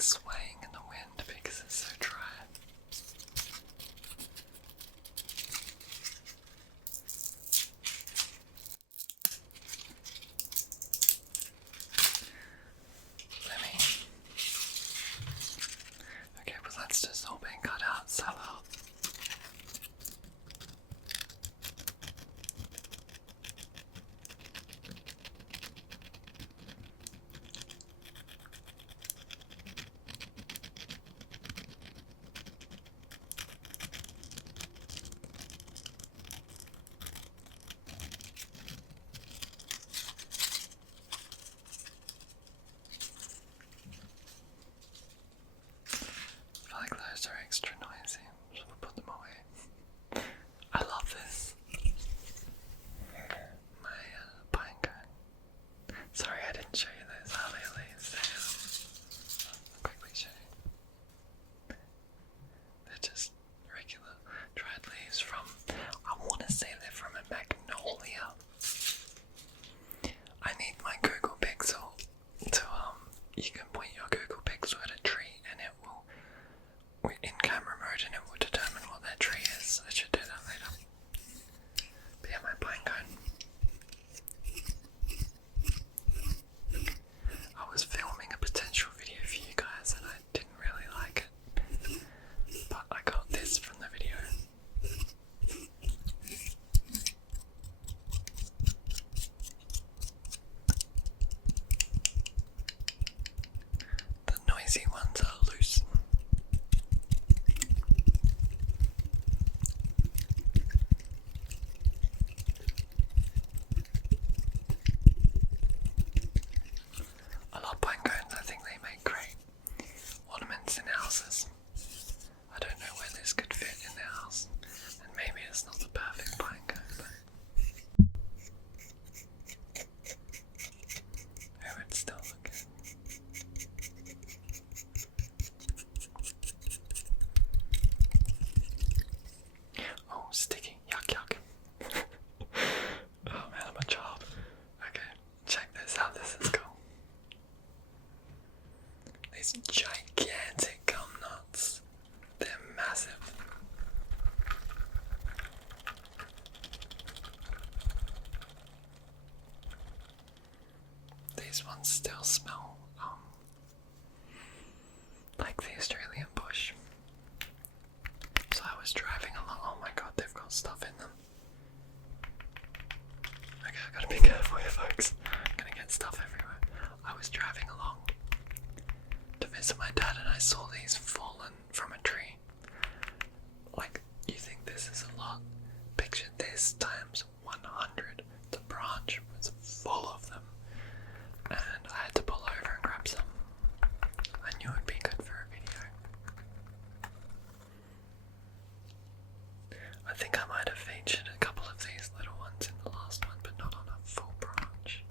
like swaying in the wind because it's so dry. Okay, but that's just all being cut out, so well. I feel like those are extra noisy, so we'll put them away. I love this. My pine cone. Sorry I didn't show you those earlier leaves. I'll quickly show you. They're just regular dried leaves from, I want to say they're from a magnolia. I need my Google Pixel to, you can point your Google Pixel at a tree and it will, in camera mode, and it will determine what that tree is. I should do that later. But yeah, my pine cone. I was filming a potential video for you guys and I didn't really like it. But I got this from the video. The noisy ones are loose. I love pine cones, I think they make great ornaments in houses. I don't know where this could fit in the house, and maybe it's not the perfect pine cone, but it would still look good. Oh, sticky. Yuck, yuck. Oh man, I'm a child. Okay, check this out. This is cool. These gigantic gum nuts. They're massive. These ones still smell like the Australian bush. So I was driving along. Oh my god, they've got stuff in them. Okay, I gotta be careful here, folks. I'm gonna get stuff everywhere. I was driving along to visit my dad and I saw these fallen from a tree. Like, you think this is a lot? Picture this times 100. The branch was full of them. And I had to pull over and grab some. I knew it'd be good for a video. I think I might have featured a couple of these little ones in the last one, but not on a full branch.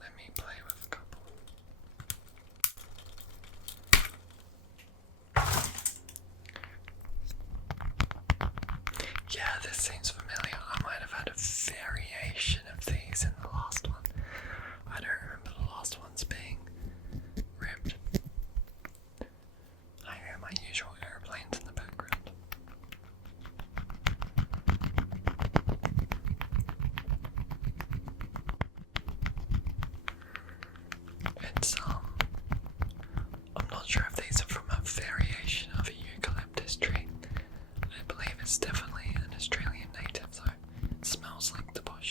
Let me play with a couple. Yeah, this seems familiar. I might have had a variation of these in the last one. I don't remember the last ones being ripped. I hear my usual airplanes in the background. It's I'm not sure if these are from a variation of a eucalyptus tree. I believe it's definitely an Australian native though. It smells like the bush.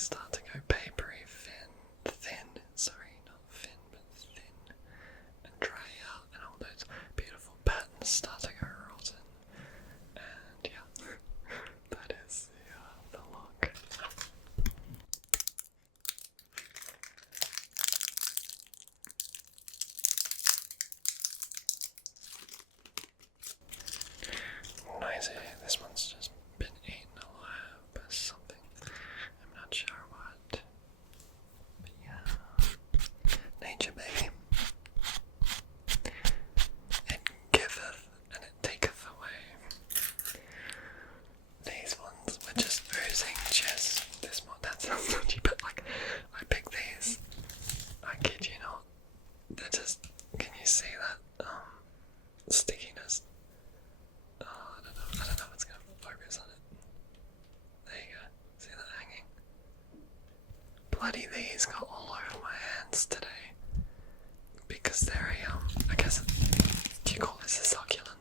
start to go papery thin, sorry, not thin, but thin, and dry out, and all those beautiful patterns start to go rotten. And yeah, that is the look. Nice, this one's just been eaten alive by something. I'm not sure what. But yeah. Nature, baby. It giveth and it taketh away. These ones were just oozing just this one. That sounds dodgy, but like, I picked these. I kid you not. They're just, can you see that stickiness? Oh, I don't know if it's gonna focus on it. There you go. See that hanging? Bloody these got all over my hands today. Because they're I guess, do you call this a succulent?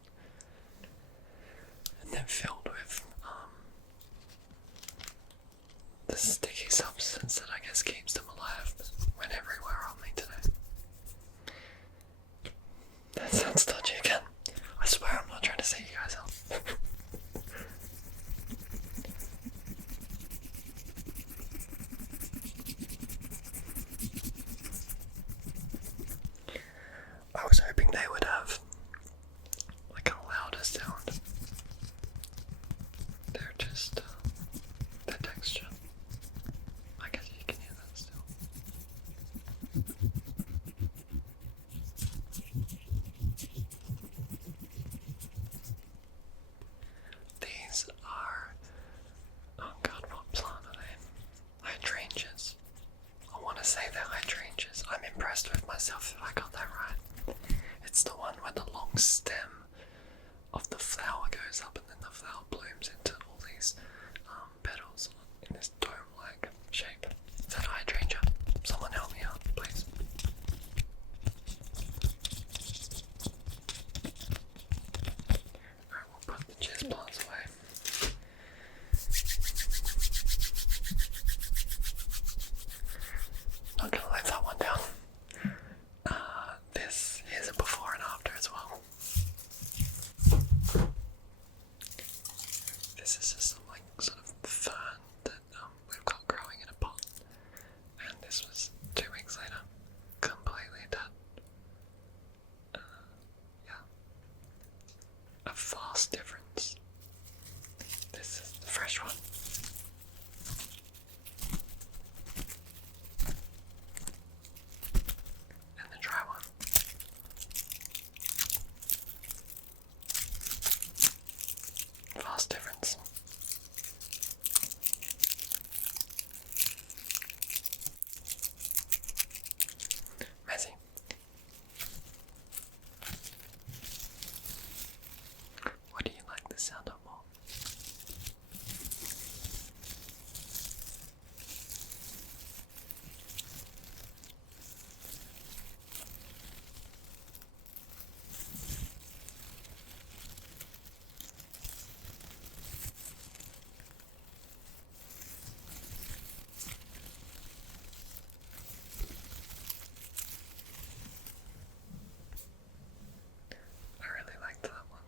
And they're filled with, the sticky substance that I guess keeps them alive, but went everywhere on me today. That sounds dodgy again. I swear I'm not trying to set you guys up. I was hoping they would have like a louder sound. They're just the texture. I guess you can hear that still. These are, oh god, what plant are they? Hydrangeas. I want to say they're hydrangeas. I'm impressed with myself if I got that right. It's the one where the long stem of the flower goes up and then the flower blooms into all these petals in this dome-like shape. Is that a hydrangea? Someone help me out, please. Alright, we'll put the jizz plants away. Not gonna let that one down. This is a before and after as well. This is just some like sort of fern that we've got growing in a pot, and this was 2 weeks later, completely dead. Yeah, a vast difference. This is the fresh one. And the dry one. Vast difference. Messy. What do you like the sound of more? I really liked that one.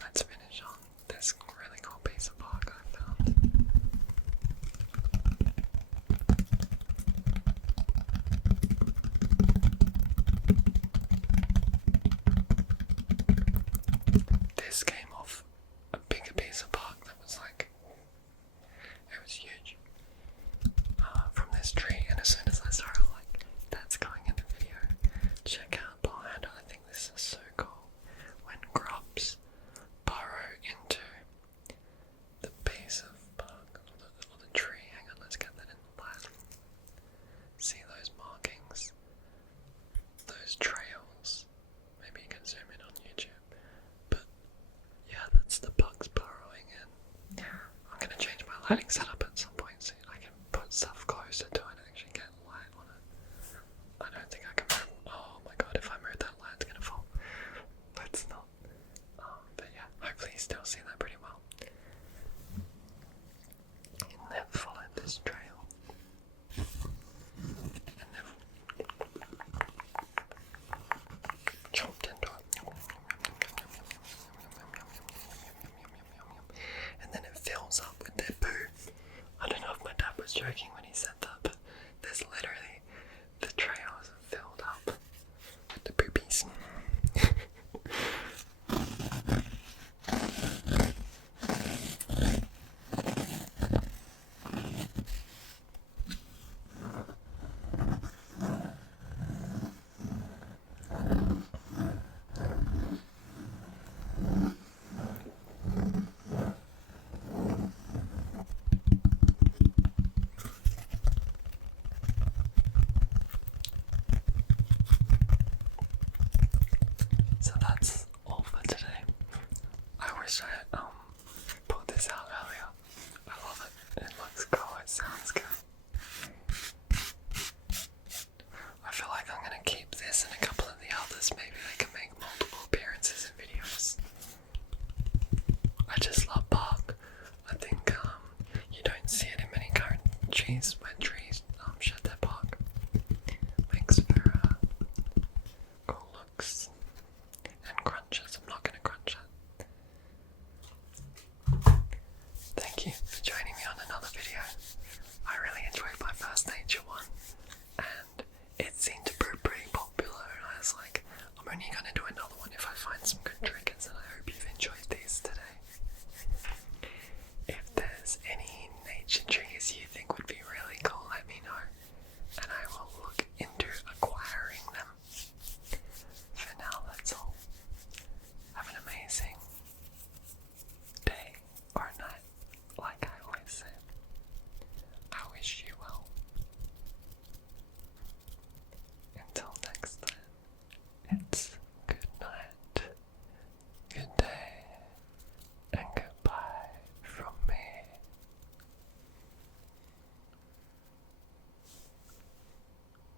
Let's finish on this really cool piece of bark I found. This came off a bigger piece of bark that was like, it was huge, from this tree, and as soon as I saw it, I'm like, that's going in the video. Check out behind it. I think this is so cool. When grubs burrow into the piece of bark or the tree. Hang on, let's get that in the light. See those markings? Those trails. Maybe you can zoom in on YouTube. lighting setup at some point so I can put stuff closer to it and actually get light on it. I don't think I can move. Oh my god, if I move that light's gonna fall. Let's not. But yeah, hopefully you still see that pretty well. And then follow this trail. And then jumped into it. And then it fills up with their poo. I don't know if my dad was joking when he said that, but there's literally the trails filled up with the poopies. So that's all for today. I wish I had pulled this out earlier. I love it. It looks cool. It sounds good. I feel like I'm gonna keep this and a couple of the others. Maybe they can make multiple appearances in videos. I just love bark. I think you don't see it in many countries where trees shed their bark. Makes for cool looks and crunches. I'm not gonna crunch it. Thank you for joining me on another video. I really enjoyed my first nature one, and it seemed to be pretty popular, and I was like, I'm only gonna do another one if I find some good triggers, and I hope you